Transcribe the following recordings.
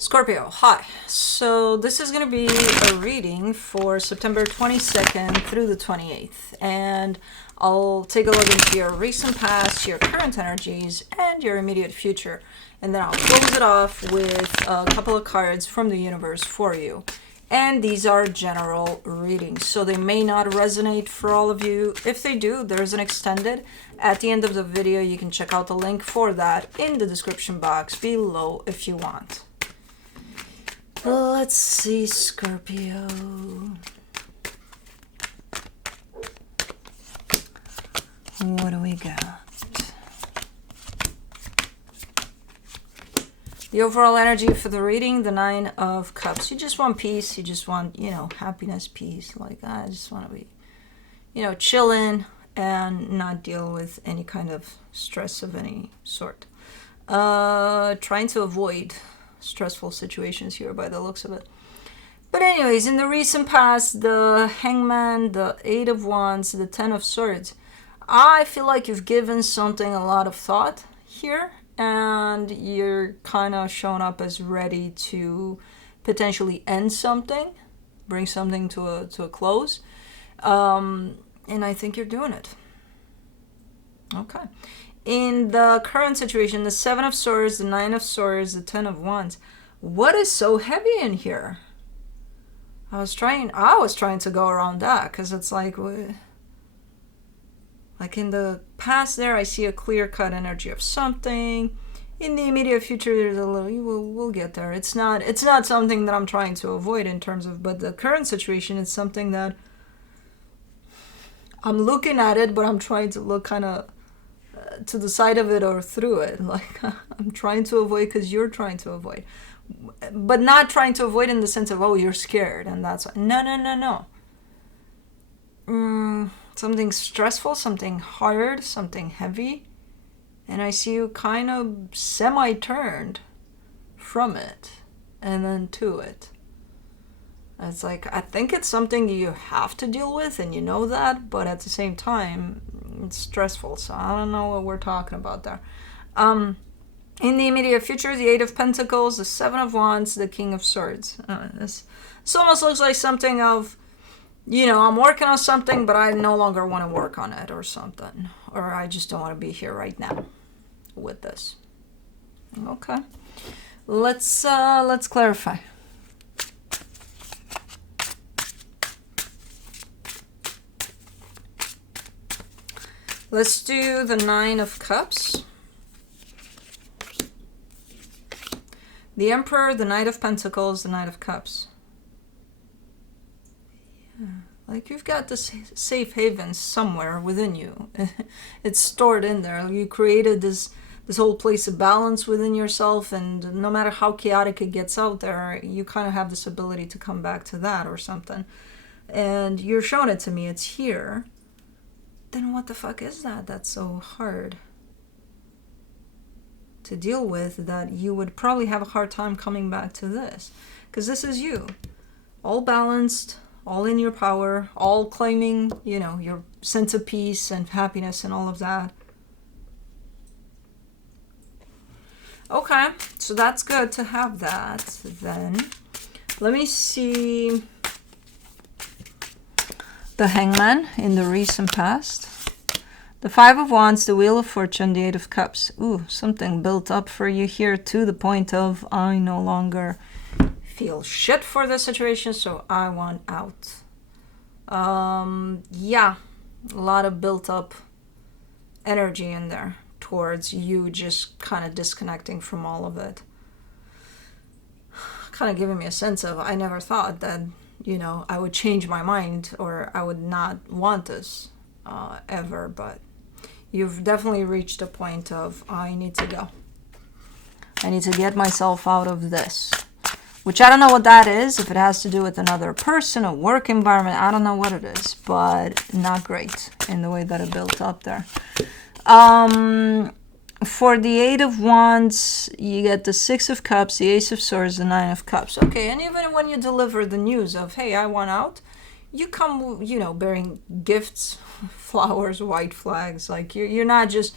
Scorpio, hi. So this is going to be a reading for September 22nd through the 28th. And I'll take a look into your recent past, your current energies, and your immediate future. And then I'll close it off with a couple of cards from the universe for you. And these are general readings, so they may not resonate for all of you. If they do, there's an extended. At the end of the video, you can check out the link for that in the description box below if you want. Let's see, Scorpio. What do we got? The overall energy for the reading, the Nine of Cups. You just want peace. You just want, happiness, peace. Like, I just want to be, chilling and not deal with any kind of stress of any sort. Trying to avoid stressful situations here by the looks of it. But anyways, in the recent past, the Hangman, the Eight of Wands, the Ten of Swords, I feel like you've given something a lot of thought here, and you're kind of shown up as ready to potentially end something, bring something to a close, and I think you're doing it. Okay. In the current situation, the Seven of Swords, the Nine of Swords, the Ten of Wands, what is so heavy in here? I was trying to go around that, because it's like in the past there, I see a clear-cut energy of something. In the immediate future, there's a little, we'll get there. It's not something that I'm trying to avoid in terms of, but the current situation is something that I'm looking at it, but I'm trying to look kind of to the side of it or through it. Like, I'm trying to avoid because you're trying to avoid. But not trying to avoid in the sense of, oh, you're scared and that's... No. Something stressful, something hard, something heavy. And I see you kind of semi-turned from it and then to it. It's like, I think it's something you have to deal with and you know that, but at the same time, it's stressful. So I don't know what we're talking about there. In the immediate future, the Eight of Pentacles, the Seven of Wands, the King of Swords. This almost looks like something of, I'm working on something, but I no longer want to work on it or something. Or I just don't want to be here right now with this. Okay. Let's clarify. Let's do the Nine of Cups. The Emperor, the Knight of Pentacles, the Knight of Cups. Yeah, like you've got this safe haven somewhere within you. It's stored in there. You created this whole place of balance within yourself, and no matter how chaotic it gets out there, you kind of have this ability to come back to that or something. And you're showing it to me. It's here. Then what the fuck is that that's so hard to deal with that you would probably have a hard time coming back to this? Because this is you. All balanced, all in your power, all claiming, your sense of peace and happiness and all of that. Okay, so that's good to have that then. Let me see... The Hangman in the recent past. The Five of Wands, the Wheel of Fortune, the Eight of Cups. Ooh, something built up for you here to the point of I no longer feel shit for the situation, so I want out. Yeah, a lot of built up energy in there towards you just kind of disconnecting from all of it. Kind of giving me a sense of I never thought that I would change my mind or I would not want this ever, but you've definitely reached a point of I need to go. I need to get myself out of this, which I don't know what that is. If it has to do with another person, a work environment, I don't know what it is, but not great in the way that it built up there. For the Eight of Wands, you get the Six of Cups, the Ace of Swords, the Nine of Cups. Okay, and even when you deliver the news of, hey, I want out, you come, bearing gifts, flowers, white flags. Like, you're not just,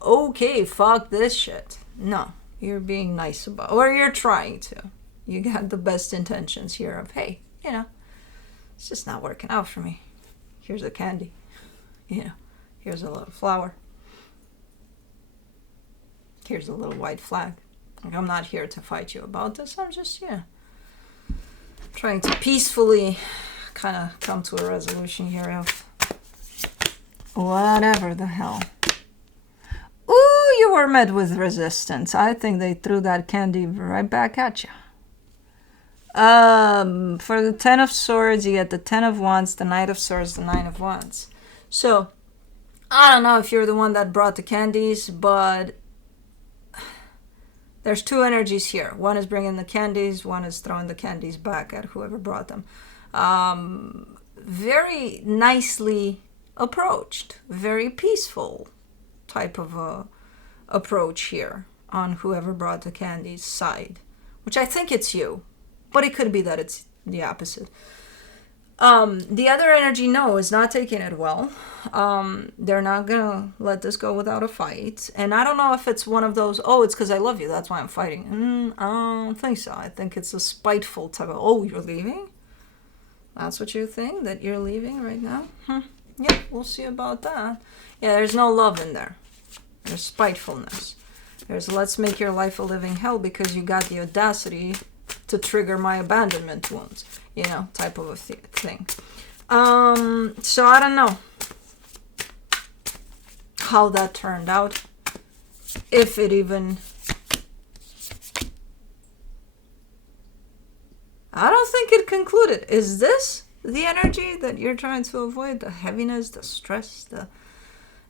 okay, fuck this shit. No, you're being nice about, or you're trying to. You got the best intentions here of, hey, it's just not working out for me. Here's a candy. Here's a little flower. Here's a little white flag. Like, I'm not here to fight you about this. I'm just, trying to peacefully kind of come to a resolution here of whatever the hell. Ooh, you were met with resistance. I think they threw that candy right back at you. For the 10 of Swords, you get the 10 of Wands, the Knight of Swords, the 9 of Wands. So, I don't know if you're the one that brought the candies, but there's two energies here. One is bringing the candies, one is throwing the candies back at whoever brought them. Very nicely approached, very peaceful type of approach here on whoever brought the candies side, which I think it's you, but it could be that it's the opposite. The other energy, no, is not taking it well. They're not gonna let this go without a fight. And I don't know if it's one of those, oh, it's because I love you, that's why I'm fighting. I don't think so. I think it's a spiteful type of, oh, you're leaving? That's what you think, that you're leaving right now? Yeah, we'll see about that. Yeah, there's no love in there. There's spitefulness. There's let's make your life a living hell because you got the audacity to trigger my abandonment wounds, type of a thing. So I don't know how that turned out. If it even... I don't think it concluded. Is this the energy that you're trying to avoid? The heaviness, the stress,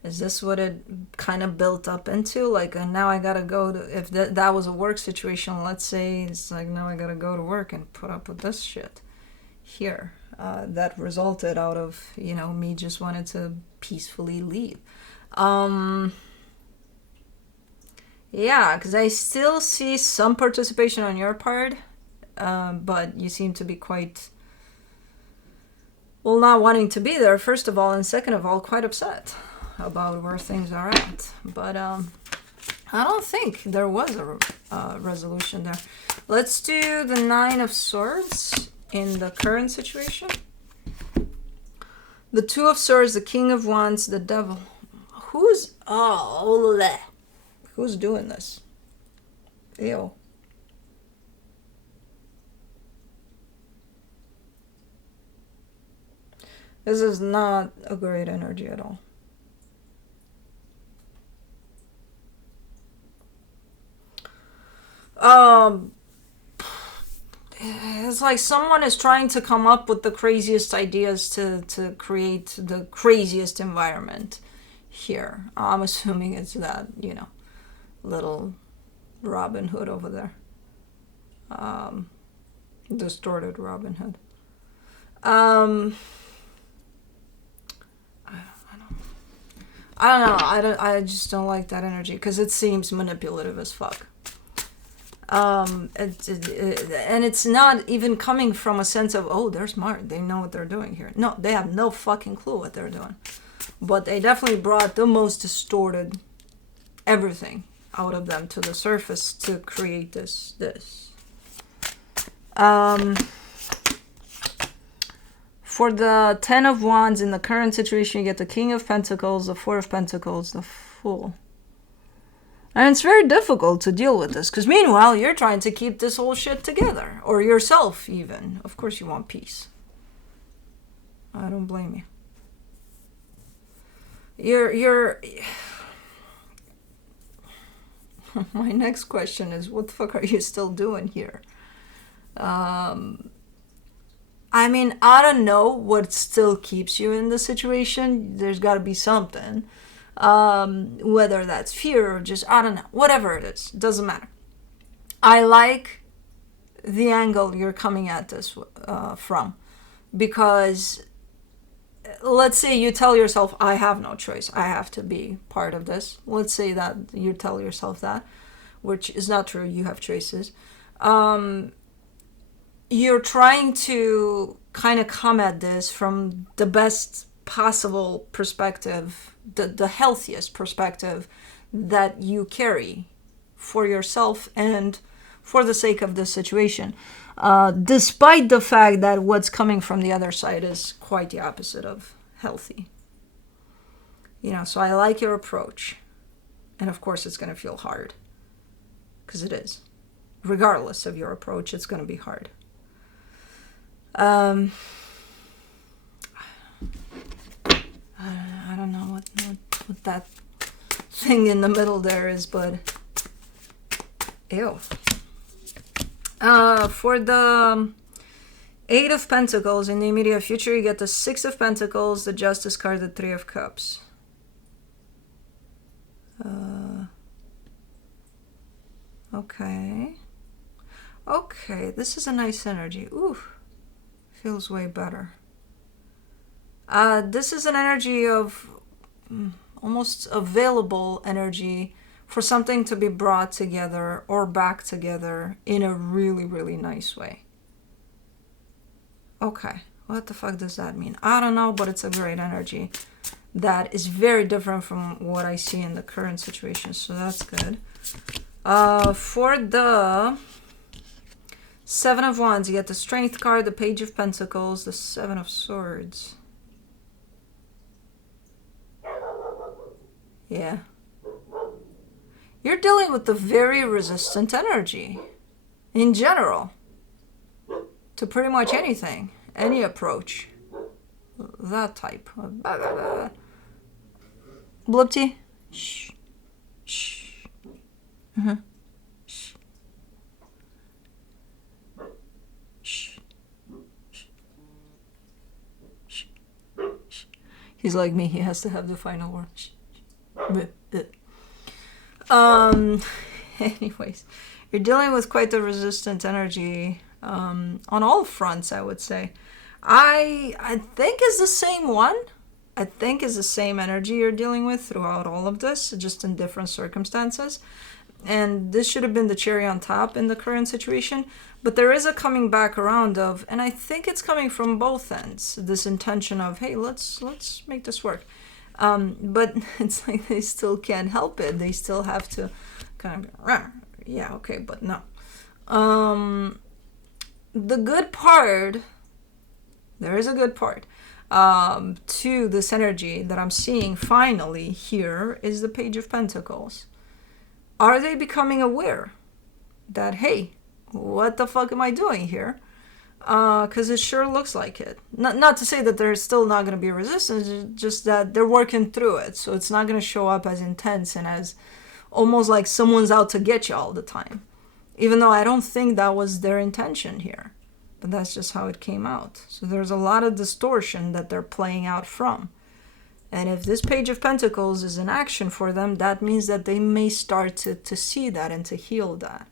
Is this what it kind of built up into? Like, now I gotta go to... If that was a work situation, let's say it's like, now I gotta go to work and put up with this shit here. That resulted out of, me just wanted to peacefully leave. Yeah, because I still see some participation on your part, but you seem to be quite... Well, not wanting to be there, first of all, and second of all, quite upset about where things are at. But I don't think there was a resolution there. Let's do the 9 of Swords in the current situation. The 2 of Swords, the King of Wands, the Devil. Who's doing this? Ew. This is not a great energy at all. It's like someone is trying to come up with the craziest ideas to create the craziest environment here. I'm assuming it's that, little Robin Hood over there. Distorted Robin Hood. I don't know. I just don't like that energy because it seems manipulative as fuck. And it's not even coming from a sense of, oh, they're smart, they know what they're doing here. No, they have no fucking clue what they're doing. But they definitely brought the most distorted everything out of them to the surface to create this. For the 10 of Wands in the current situation, you get the King of Pentacles, the 4 of Pentacles, the Fool. And it's very difficult to deal with this, because meanwhile, you're trying to keep this whole shit together. Or yourself, even. Of course you want peace. I don't blame you. My next question is, what the fuck are you still doing here? I mean, I don't know what still keeps you in the situation. There's got to be something. Whether that's fear or just, I don't know, whatever it is, doesn't matter. I like the angle you're coming at this from, because let's say you tell yourself, I have no choice, I have to be part of this. Let's say that you tell yourself that, which is not true, you have choices. You're trying to kind of come at this from the best possible perspective, the healthiest perspective that you carry for yourself and for the sake of this situation, despite the fact that what's coming from the other side is quite the opposite of healthy. You know, so I like your approach. And of course it's going to feel hard, because it is. Regardless of your approach, it's going to be hard. I don't know what that thing in the middle there is, but ew. For the Eight of Pentacles in the immediate future, you get the Six of Pentacles, the Justice card, the Three of Cups. Okay. Okay, this is a nice energy. Ooh, feels way better. This is an energy of almost available energy for something to be brought together or back together in a really, really nice way. Okay, what the fuck does that mean? I don't know, but it's a great energy that is very different from what I see in the current situation, so that's good. For the Seven of Wands, you get the Strength card, the Page of Pentacles, the Seven of Swords. Yeah. You're dealing with the very resistant energy in general to pretty much anything, any approach. That type. Blipty? Shh. Shh. Shh. Shh. Shh. Shh. He's like me, he has to have the final word. Shh. Anyways, you're dealing with quite the resistant energy on all fronts, I would say. I think is the same one. I think is the same energy you're dealing with throughout all of this, just in different circumstances. And this should have been the cherry on top in the current situation. But there is a coming back around of, and I think it's coming from both ends, this intention of, hey, let's make this work. But it's like they still can't help it. They still have to kind of, yeah, okay, but no. The good part, there is a good part to this energy that I'm seeing finally here is the Page of Pentacles. Are they becoming aware that, hey, what the fuck am I doing here? Because it sure looks like it. Not to say that there's still not going to be resistance, just that they're working through it. So it's not going to show up as intense and as almost like someone's out to get you all the time. Even though I don't think that was their intention here. But that's just how it came out. So there's a lot of distortion that they're playing out from. And if this Page of Pentacles is an action for them, that means that they may start to see that and to heal that.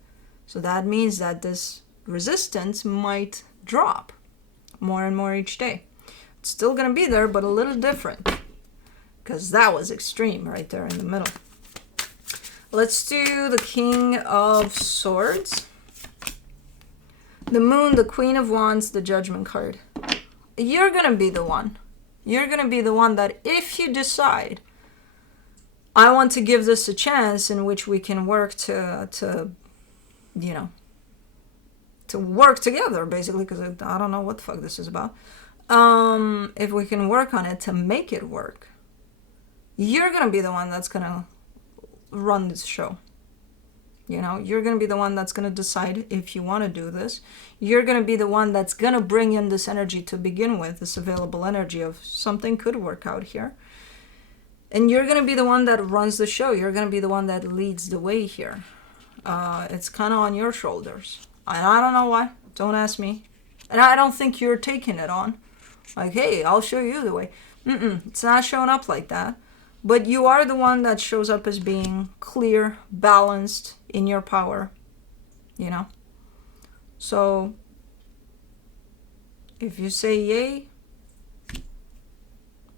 So that means that this resistance might drop more and more each day. It's still going to be there, but a little different. Because that was extreme right there in the middle. Let's do the King of Swords. The Moon, the Queen of Wands, the Judgment card. You're going to be the one. You're going to be the one that if you decide, I want to give this a chance in which we can work to work together, basically, because I don't know what the fuck this is about. If we can work on it to make it work, you're going to be the one that's going to run this show. You know, you're going to be the one that's going to decide if you want to do this. You're going to be the one that's going to bring in this energy to begin with, this available energy of something could work out here. And you're going to be the one that runs the show. You're going to be the one that leads the way here. It's kind of on your shoulders. And I don't know why. Don't ask me. And I don't think you're taking it on. Like, hey, I'll show you the way. It's not showing up like that. But you are the one that shows up as being clear, balanced, in your power. You know? So, if you say yay,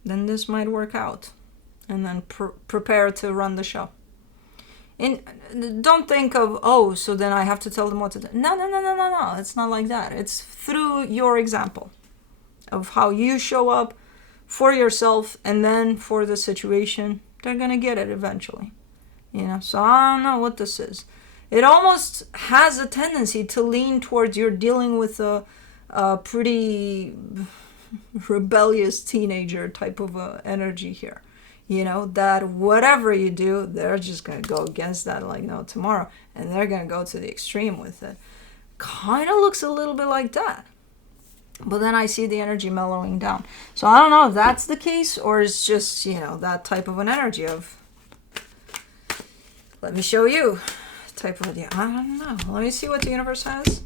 then this might work out. And then prepare to run the show. And don't think of, oh, so then I have to tell them what to do. No. It's not like that. It's through your example of how you show up for yourself and then for the situation. They're going to get it eventually. You know, so I don't know what this is. it almost has a tendency to lean towards you're dealing with a pretty rebellious teenager type of energy here. You know, that whatever you do, they're just going to go against that like no tomorrow. And they're going to go to the extreme with it. Kind of looks a little bit like that. But then I see the energy mellowing down. So I don't know if that's the case or it's just, you know, that type of an energy of, let me show you type of idea. I don't know. Let me see what the universe has.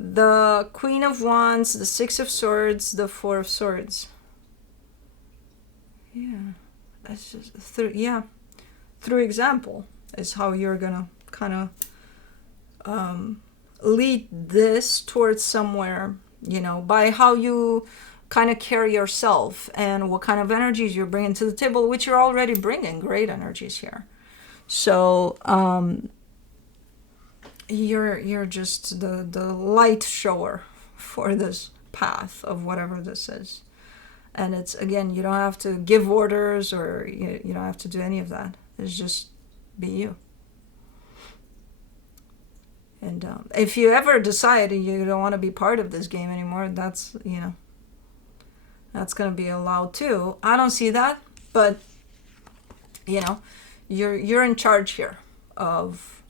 The Queen of Wands, the Six of Swords, the Four of Swords. Yeah, that's just through example is how you're gonna kind of lead this towards somewhere, you know, by how you kind of carry yourself and what kind of energies you're bringing to the table, which you're already bringing great energies here. So you're just the light shower for this path of whatever this is. And it's, again, you don't have to give orders or you don't have to do any of that. It's just be you. And if you ever decide you don't want to be part of this game anymore, that's, you know, that's going to be allowed too. I don't see that, but, you know, you're in charge here of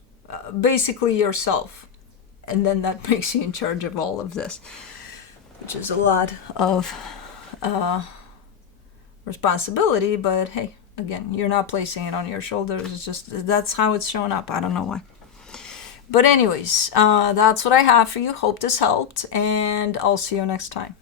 basically yourself. And then that makes you in charge of all of this, which is a lot of responsibility, but hey, again, you're not placing it on your shoulders. It's just, that's how it's showing up. I don't know why. But anyways, that's what I have for you. Hope this helped, and I'll see you next time.